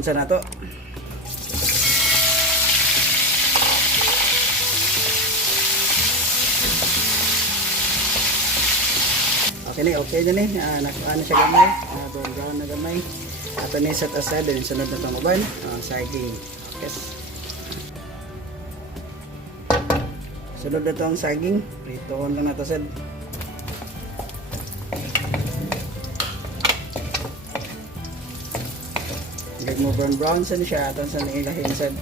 Bukon sa nato. Okay na ni. Nakuha na siya gamay. Brown na gamay. Ato ni set aside din sunod na itong uban. Saging. Yes. Sunod na itong saging. Pritoon lang nato sad. Hanggang mo brown sa siya. Aton sa nailahin sad.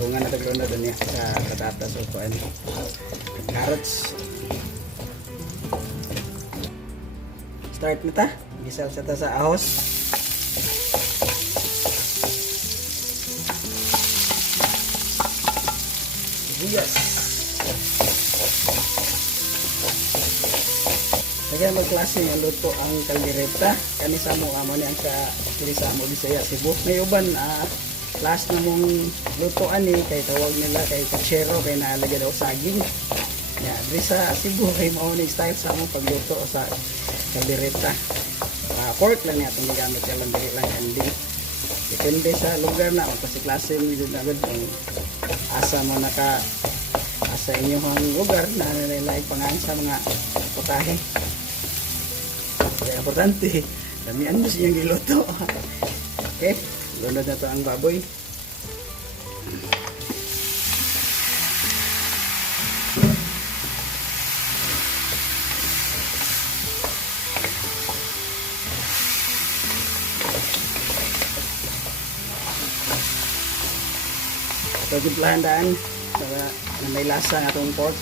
Bunga na taglo na doon niya sa patatas o kuan. Carrots. Start na ta. Gisal sa ta sa ahos. Sibuyas. Kaya magklase ng luto ang kaldereta. Kani sa mo amo ni ang sa diri sa amo Bisaya Cebu. May uban last na mong lutoan ni kay tawag nila kay kachero kay naalagay daw saging. Ya, diri sa Cebu kay mao ni style sa among pagluto sa kaldereta. Pork lang niya itong gamit siya lang dili lang hindi. Depende sa lugar na kasi klase mo dito agad kung asa mo naka asa inyong lugar na nilay pangan sa mga putahe. Kaya importante, damihan mo siyang giluto. Okay, lunod na ito ang baboy. So, timplahan daan para na may lasa ng atong pork.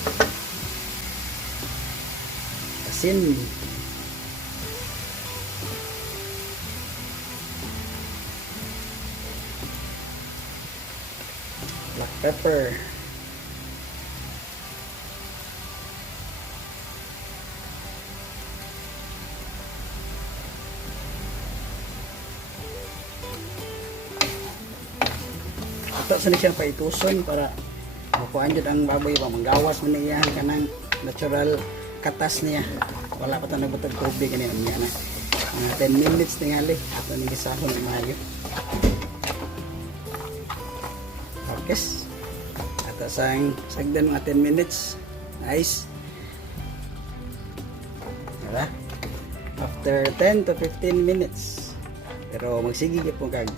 Asin. Black pepper. Ito sa siyang paituson para makuhaan dyan ang baboy ba manggawas mo niya kanang natural katas niya. Wala pa ito nagbutag tubig ganyan niya na mga 10 minutes tingali ito nigisahon ng mayo. Okay, at sang sagdan mga 10 minutes. Nice, diba? After 10 to 15 minutes pero magsigigit po kag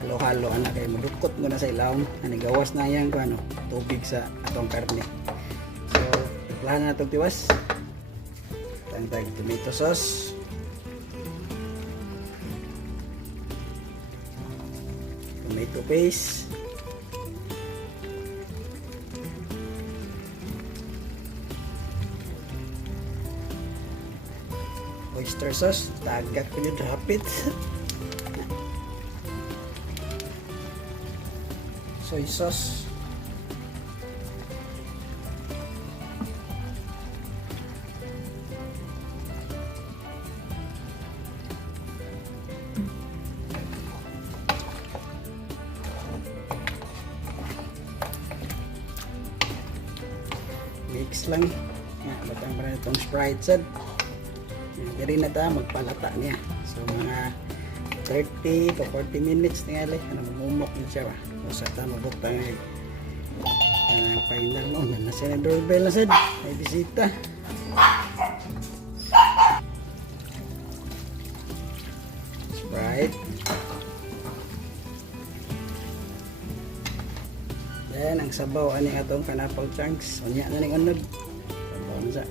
halo-halo anak kay madukot mo na sa ilaw gawas na yan kung ano tubig sa atong karne. So iplahan na itong tiwas tangtag tomato sauce, tomato paste, oyster sauce tagak ko yun hapit. Soy sauce, mix lang batang para itong Sprite sad diri na ta magpalata niya so mga 30 to 40 minutes tingali namumok din siya ba sa ta mabutang ang final mo na siya na doorbell na sad may bisita. Sprite then ang sabaw ani atong kanapal chunks unya na ning unod sabaw na sa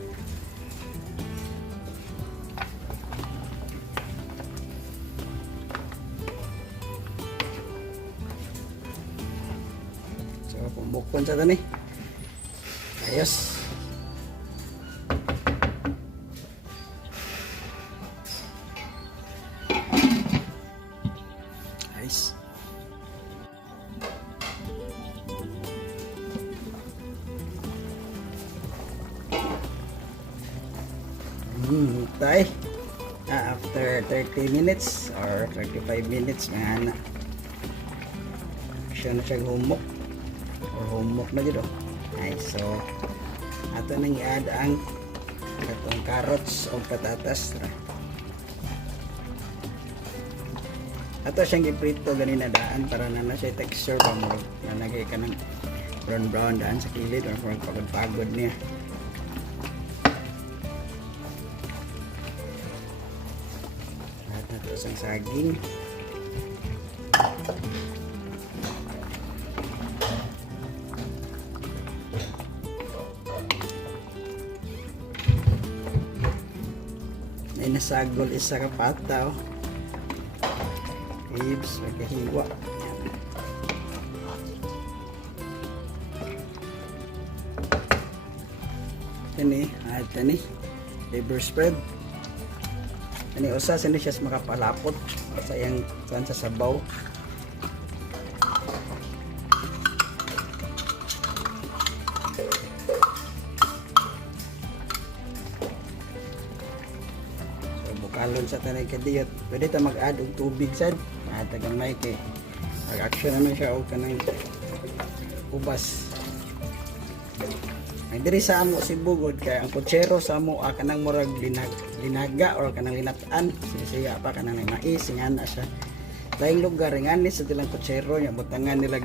pumukon sa tani. Ayos. Ayos. Tay. After 30 minutes or 35 minutes nga na siya na siya humok or humok na dito. Ay, so ato nang i-add ang katong carrots o patatas. Ato siyang giprito ganina daan para na siya texture ba mo nalagay ka ng brown daan sa kilid or pagod niya. At nato isang saging. Ay nasagol isa ka pataw. Ribs, magkahiwa. Ini, ini liver spread. Ini usa sini siya makapalapot sa yang kuan sa sabaw. So bukalon sa tanay kadiyot. Pwede ta mag-add og tubig sad. Tagamay kay mag-action naman siya o kanang ubas. Ay diri sa amo si bugod kay ang kutsero sa amo kanang murag linaga or kanang linataan siya pa kanang mais ngana siya. Laing lugar ngani sa tilang kutsero nya butangan nila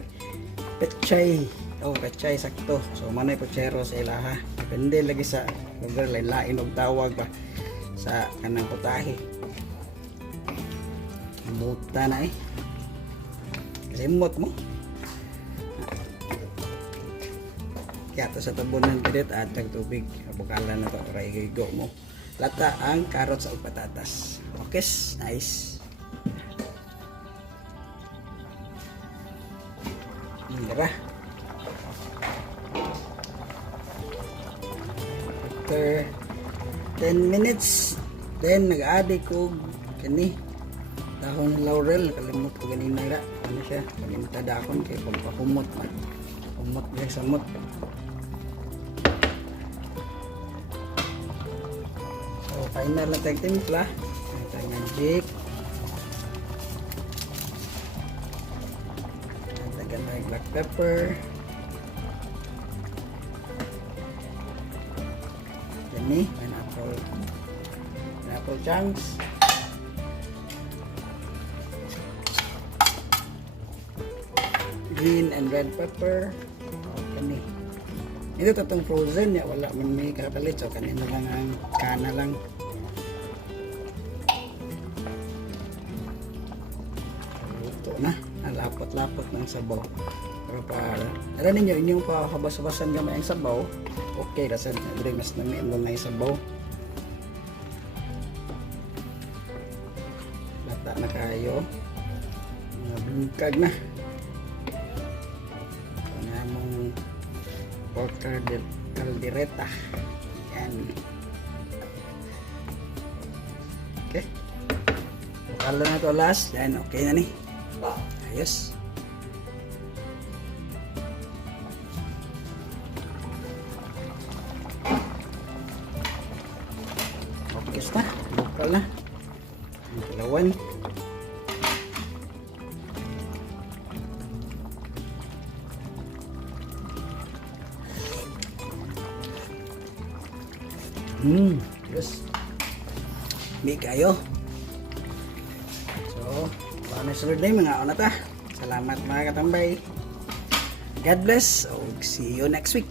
pechay pechay sakto. So manay kutsero sa ilaha. Depende lagi sa lugar lain og tawag ba sa kanang putahe. Buta na remote mo kaya to sa tabunan pilit at tubig bukalan na to para igigo mo lata ang carrots o patatas. Okay, nice. Diba? After 10 minutes then nag-add ko kani dahon laurel, kalimot ko ganina ra ano siya, kalimta dakon kay pagpahumot man humot niya sa mot. So final na tayong timpla tayong magic tagan tayong black pepper gani pineapple chunks green and red pepper. Kani. Ito tatong frozen ya wala man may kapalit so kanina lang ang kana lang. Ito na, nalapot-lapot ng sabaw. Pero para ninyo inyong pahabas-habasan gamay ang sabaw. Okay, kasi mas namiin mo na yung sabaw. Bata na kayo. Bungkag na. Pork caldereta. Yan. Okay. Bukalo na to last. Yan. Okay na ni. Ayos. Okay na. Bukal na. Ang kalawan. Yes. May kayo. So, paano sunod na yung mga una ta. Salamat mga katambay. God bless. See you next week.